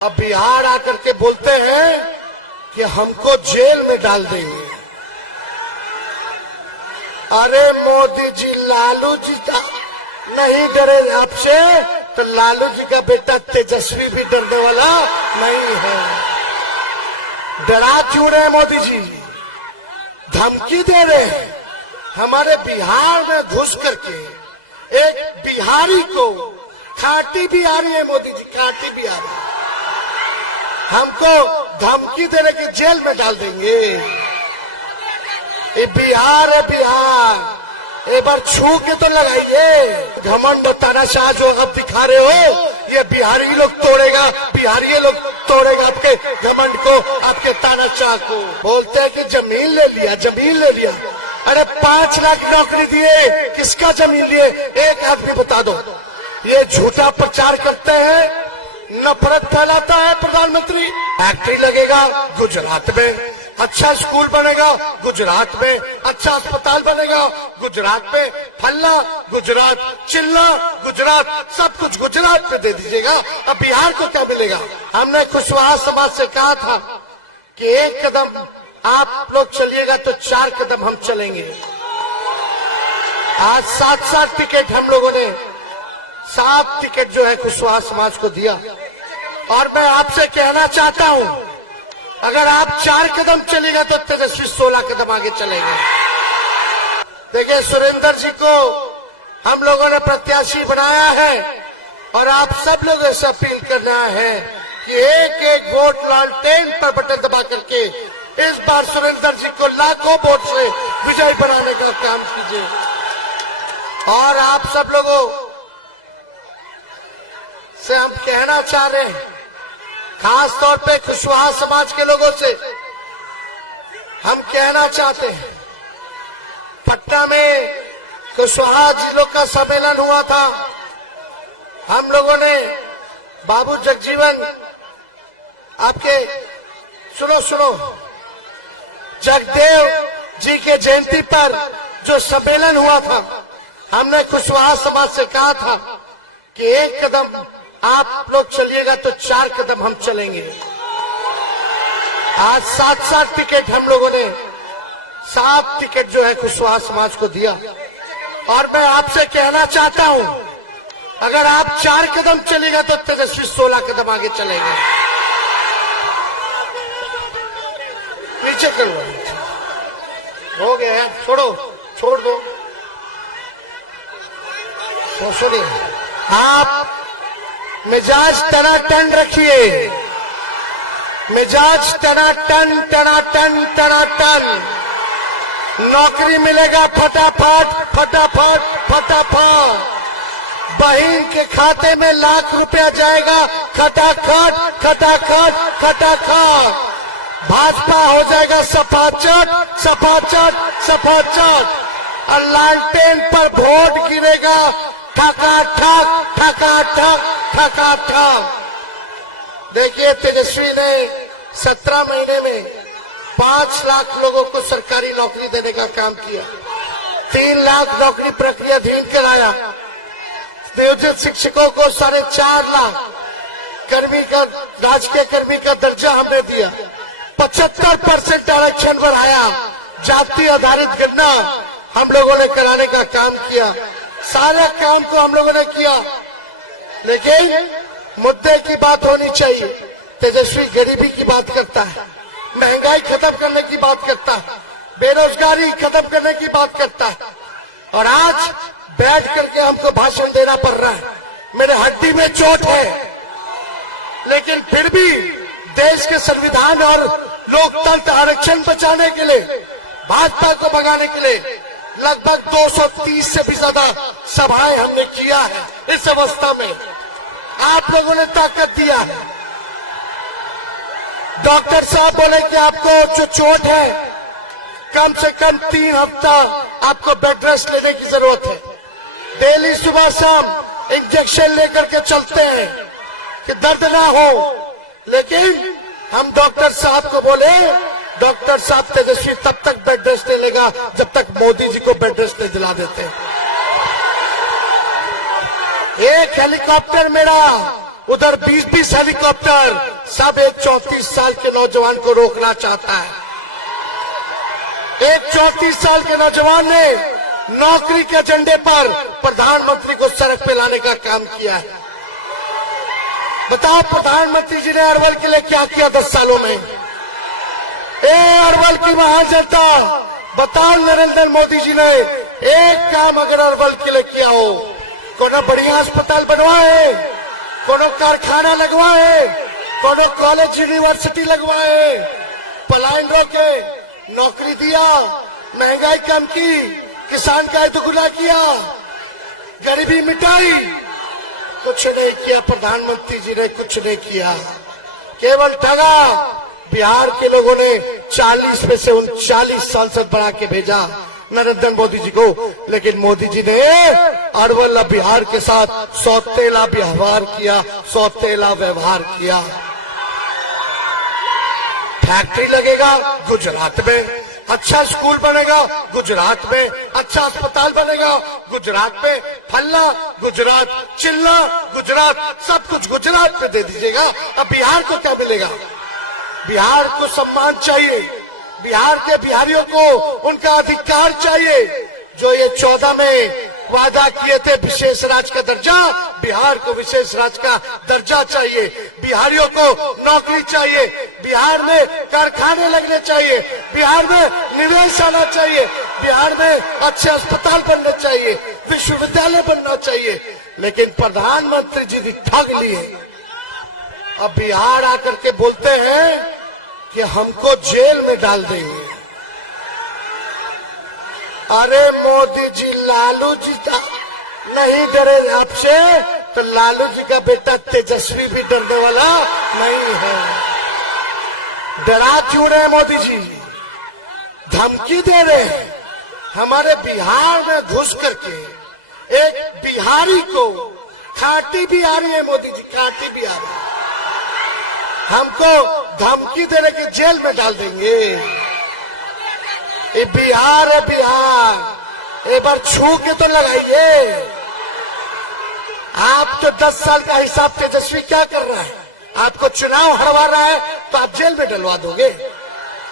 अब बिहार आकर के बोलते हैं कि हमको जेल में डाल देंगे। अरे मोदी जी, लालू जी नहीं डरे आपसे, तो लालू जी का बेटा तेजस्वी भी डरने वाला नहीं है। डरा क्यों रहे मोदी जी? धमकी दे रहे हैं। हमारे बिहार में घुस करके एक बिहारी को खाटी भी आ रही है, मोदी जी खाटी भी आ रही है, हमको धमकी देने के जेल में डाल देंगे। ये बिहार है, बिहार एक बार छू के तो लगाइए। घमंड तानाशाह जो अब दिखा रहे हो, ये बिहारी लोग तोड़ेगा, बिहारी लोग तोड़ेगा आपके घमंड को, आपके तानाशाह को। बोलते हैं कि जमीन ले लिया, जमीन ले लिया। अरे 5 लाख नौकरी दिए, किसका जमीन लिए? एक आदमी बता दो। ये झूठा प्रचार करते हैं, नफरत फैलाता है प्रधानमंत्री। फैक्ट्री लगेगा गुजरात में, अच्छा स्कूल बनेगा गुजरात में, अच्छा अस्पताल बनेगा गुजरात में, फलना गुजरात, चिल्ला गुजरात, सब कुछ गुजरात पे दे दीजिएगा। अब बिहार को क्या मिलेगा? हमने कुशवाहा समाज से कहा था कि एक कदम आप लोग चलिएगा तो 4 कदम हम चलेंगे। आज 7-7 टिकट हम लोगों ने 7 टिकट जो है कुशवाहा समाज को दिया। और मैं आपसे कहना चाहता हूं, अगर आप 4 कदम चलेगा तो तेजस्वी 16 कदम आगे चलेंगे। देखिए, सुरेंद्र जी को हम लोगों ने प्रत्याशी बनाया है और आप सब लोगों से अपील करना है कि एक एक वोट लालटेन पर बटन दबा करके इस बार सुरेंद्र जी को लाखों वोट से विजयी बनाने का काम कीजिए। और आप सब लोगों से हम कहना चाह रहे हैं, खास तौर पे कुशवाहा समाज के लोगों से हम कहना चाहते हैं, पटना में कुशवाहा जिलों का सम्मेलन हुआ था। हम लोगों ने बाबू जगजीवन आपके सुनो जगदेव जी के जयंती पर जो सम्मेलन हुआ था, हमने कुशवाहा समाज से कहा था कि एक कदम आप लोग चलिएगा तो 4 कदम हम चलेंगे। आज 7-7 टिकट हम लोगों ने 7 टिकट जो है कुशवाहा समाज को दिया। और मैं आपसे कहना चाहता हूं, अगर आप 4 कदम चलेगा तो तेजस्वी 16 कदम आगे चलेंगे। नीचे करो, हो गया, छोड़ दो। तो सुनिए, आप मिजाज टनाटन रखिए, मिजाज टनाटन। नौकरी मिलेगा फटाफट। बहन के खाते में लाख रुपया जाएगा खटाखट। भाजपा हो जाएगा सफाचट। और लालटेन पर वोट गिरेगा ठक। देखिए, तेजस्वी ने 17 महीने में 5 लाख लोगों को सरकारी नौकरी देने का काम किया। 3 लाख नौकरी प्रक्रियाधीन कराया। नियोजित शिक्षकों को 4.5 लाख राजकीय कर्मी का दर्जा हमने दिया। 75% आरक्षण बढ़ाया। जाति आधारित गणना हम लोगों ने कराने का काम किया। सारे काम को हम लोगों ने किया, लेकिन मुद्दे की बात होनी चाहिए। तेजस्वी गरीबी की बात करता है, महंगाई खत्म करने की बात करता है, बेरोजगारी खत्म करने की बात करता है, और आज बैठ करके हमको भाषण देना पड़ रहा है। मेरे हड्डी में चोट है, लेकिन फिर भी देश के संविधान और लोकतंत्र आरक्षण बचाने के लिए, भाजपा को भगाने के लिए लगभग 230 से भी ज्यादा सभाएं हमने किया है। इस अवस्था में आप लोगों ने ताकत दिया है। डॉक्टर साहब बोले कि आपको जो चोट है, कम से कम 3 हफ्ता आपको बेड रेस्ट लेने की जरूरत है। डेली सुबह शाम इंजेक्शन लेकर के चलते हैं कि दर्द ना हो, लेकिन हम डॉक्टर साहब को बोले, डॉक्टर साहब तेजस्वी तब तक बेड रेस्ट नहीं लेगा जब तक मोदी जी को बेड रेस्ट नहीं दिला देते। एक हेलीकॉप्टर मेरा उधर 20-20 हेलीकॉप्टर, सब एक 34 साल के नौजवान को रोकना चाहता है। एक 34 साल के नौजवान ने नौकरी के एजेंडे पर प्रधानमंत्री को सड़क पे लाने का काम किया है। बताओ प्रधानमंत्री जी ने अरवल के लिए क्या किया 10 सालों में? अरवल की महाजनता, बताओ नरेंद्र मोदी जी ने एक काम अगर अरवल के लिए किया हो, कोनो बढ़िया अस्पताल बनवाए, कोनो कारखाना लगवाए, कोनो कॉलेज यूनिवर्सिटी लगवाए, पलायन रोके, नौकरी दिया, महंगाई कम की, किसान का दुगुना किया, गरीबी मिटाई, कुछ नहीं किया प्रधानमंत्री जी ने, कुछ नहीं किया, केवल ठगा। बिहार के लोगों ने 40 में से 39 सांसद बना के भेजा नरेंद्र मोदी जी को, लेकिन मोदी जी ने अरवल बिहार के साथ सौतेला व्यवहार किया, सौतेला व्यवहार किया। फैक्ट्री लगेगा गुजरात में, अच्छा स्कूल बनेगा गुजरात में, अच्छा अस्पताल बनेगा गुजरात में, फलना गुजरात, चिल्ला गुजरात, सब कुछ गुजरात पे दे दीजिएगा। अब बिहार को क्या मिलेगा? बिहार को सम्मान चाहिए, बिहार के बिहारियों को उनका अधिकार चाहिए। जो ये 14 में वादा किए थे विशेष राज्य का दर्जा, बिहार को विशेष राज्य का दर्जा चाहिए, बिहारियों को नौकरी चाहिए, बिहार में कारखाने लगने चाहिए, बिहार में निवेश आना चाहिए, बिहार में अच्छे अस्पताल बनने चाहिए, विश्वविद्यालय बनना चाहिए। लेकिन प्रधानमंत्री जी भी ठग लिए। अब बिहार आकर के बोलते हैं कि हमको जेल में डाल देंगे। अरे मोदी जी, लालू जी नहीं डरे आपसे, तो लालू जी का बेटा तेजस्वी भी डरने वाला नहीं है। डरा क्यों रहे मोदी जी? धमकी दे रहे हैं। हमारे बिहार में घुस करके एक बिहारी को, खाटी बिहारी है मोदी जी, खाटी बिहारी, हमको धमकी देने के जेल में डाल देंगे। ये बिहार है बिहार, एक बार छू के तो लगाइए। आप तो 10 साल का हिसाब तेजस्वी क्या कर रहा है? आपको चुनाव हरवा रहा है तो आप जेल में डलवा दोगे।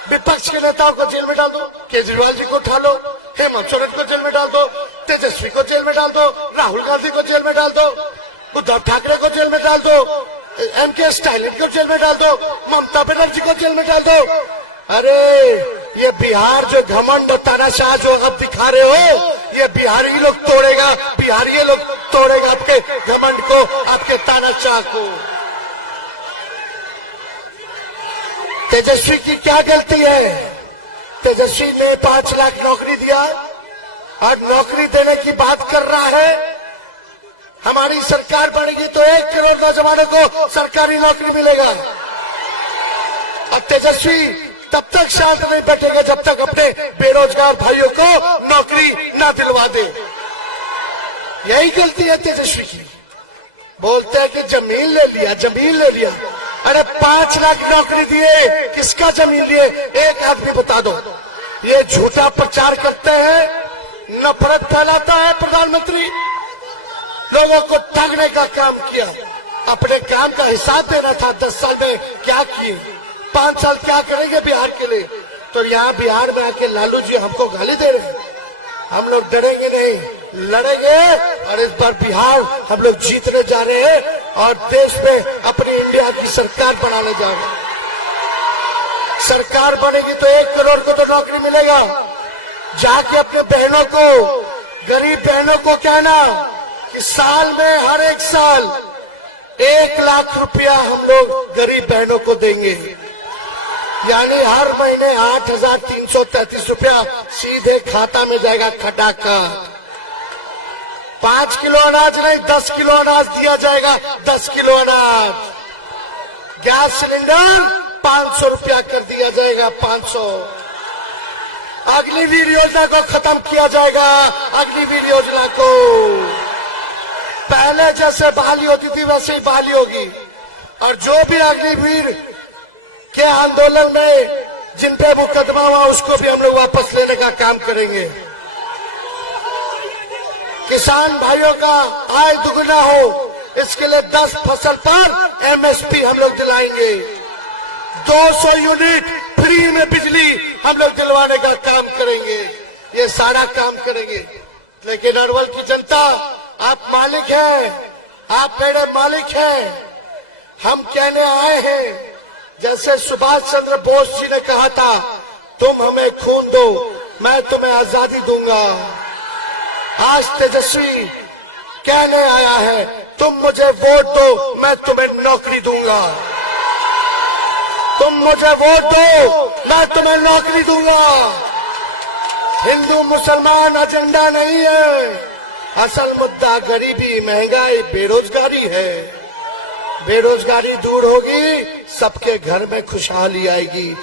विपक्ष के नेताओं को जेल में डाल दो, केजरीवाल जी को उठा लो, हेमंत सोरेन को जेल में डाल दो, तेजस्वी को जेल में डाल दो, राहुल गांधी को जेल में डाल दो, उद्धव ठाकरे को जेल में डाल दो, एमके स्टालिन को जेल में डाल दो, ममता बनर्जी को जेल में डाल दो। अरे ये बिहार जो घमंड और तानाशाह जो अब दिखा रहे हो, ये बिहारी लोग तोड़ेगा, बिहारी लोग तोड़ेगा आपके घमंड को, आपके तानाशाह को। तेजस्वी की क्या गलती है? तेजस्वी ने 5 लाख नौकरी दिया और नौकरी देने की बात कर रहा है। हमारी सरकार बनेगी तो 1 करोड़ नौजवानों को सरकारी नौकरी मिलेगा। और तेजस्वी तब तक शांत नहीं बैठेगा जब तक अपने बेरोजगार भाइयों को नौकरी न दिलवा दे। यही गलती है तेजस्वी की। बोलते हैं कि जमीन ले लिया, जमीन ले लिया। अरे 5 लाख नौकरी दिए, किसका जमीन लिए? एक आदमी बता दो। ये झूठा प्रचार करते हैं, नफरत फैलाता है प्रधानमंत्री, लोगों को ठगने का काम किया। अपने काम का हिसाब देना था। 10 साल में क्या किए, 5 साल क्या करेंगे बिहार के लिए? तो यहाँ बिहार में आके लालू जी हमको गाली दे रहे हैं। हम लोग डरेंगे नहीं, लड़ेंगे और इस बार बिहार हम लोग जीतने जा रहे हैं और देश में अपनी इंडिया की सरकार बनाने जा रहे हैं। सरकार बनेगी तो 1 करोड़ को तो नौकरी मिलेगा। जाके अपने बहनों को, गरीब बहनों को कहना कि साल में हर एक साल 1 लाख रुपया हम लोग गरीब बहनों को देंगे। यानी हर महीने 8,333 रुपया सीधे खाता में जाएगा खटाखट। 5 किलो अनाज नहीं, 10 किलो अनाज दिया जाएगा। 10 किलो अनाज। गैस सिलेंडर 500 रुपया कर दिया जाएगा, 500। अग्निवीर योजना को खत्म किया जाएगा। अग्निवीर योजना को पहले जैसे बहाली होती थी वैसे ही बहाली होगी। और जो भी अग्निवीर के आंदोलन में जिन पे मुकदमा हुआ उसको भी हम लोग वापस लेने का काम करेंगे। किसान भाइयों का आय दुगना हो, इसके लिए 10 फसल पर एमएसपी हम लोग दिलाएंगे। 200 यूनिट फ्री में बिजली हम लोग दिलवाने का काम करेंगे। ये सारा काम करेंगे। लेकिन अरवल की जनता, आप मालिक हैं, आप मेरे मालिक हैं। हम कहने आए हैं, जैसे सुभाष चंद्र बोस जी ने कहा था, तुम हमें खून दो, मैं तुम्हें आजादी दूंगा। आज तेजस्वी कहने आया है, तुम मुझे वोट दो, मैं तुम्हें नौकरी दूंगा। तुम मुझे वोट दो, मैं तुम्हें नौकरी दूंगा। हिंदू मुसलमान एजेंडा नहीं है। असल मुद्दा गरीबी, महंगाई, बेरोजगारी है। बेरोजगारी दूर होगी, सबके घर में खुशहाली आएगी,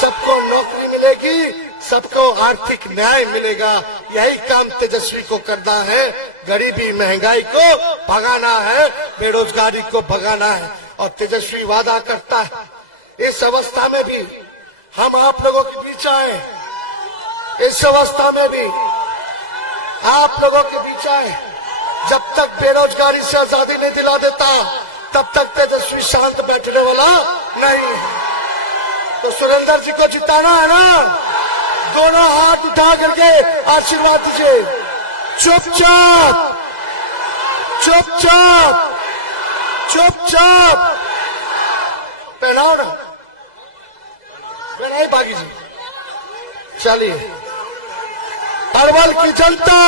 सबको नौकरी मिलेगी, सबको आर्थिक न्याय मिलेगा। यही काम तेजस्वी को करना है। गरीबी महंगाई को भगाना है, बेरोजगारी को भगाना है। और तेजस्वी वादा करता है, इस अवस्था में भी हम आप लोगों के बीच आए, इस अवस्था में भी आप लोगों के बीच आए। जब तक बेरोजगारी से आजादी नहीं दिला देता, तब तक तेजस्वी शांत बैठने वाला नहीं है। तो सुरेंद्र जी को जिताना है ना, दोनों हाथ उठा करके आशीर्वाद दीजिए। चुपचाप चुपचाप चुपचाप पहनाओ ना, पहनाई बागी जी। चलिए, अरवल की जनता,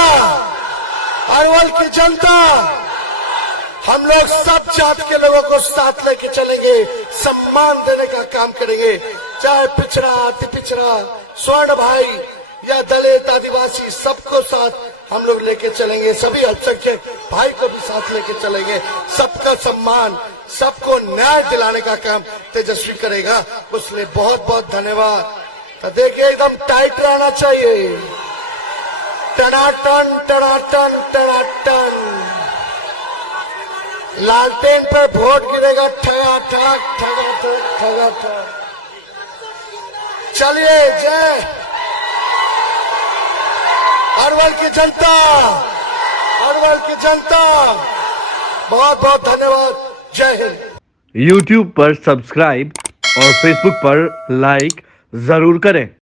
अरवल की जनता, हम लोग सब जात के लोगों को साथ लेके चलेंगे, सम्मान देने का काम करेंगे। चाहे पिछड़ा, अति पिछड़ा, स्वर्ण भाई या दलित, आदिवासी, सबको साथ हम लोग लेके चलेंगे। सभी अल्पसंख्यक भाई को भी साथ लेके चलेंगे। सबका सम्मान, सबको न्याय दिलाने का काम तेजस्वी करेगा। उसलिए बहुत बहुत धन्यवाद। तो देखिए, एकदम टाइट रहना चाहिए। टनाटन टनाटन टनाटन, लालटेन पर वोट गिरेगा, ठगा ठग ठगा ठग ठगा ठग। चलिए, जय अरवल की जनता, अरवल की जनता, बहुत बहुत धन्यवाद। जय हिंद। YouTube पर सब्सक्राइब और Facebook पर लाइक जरूर करें।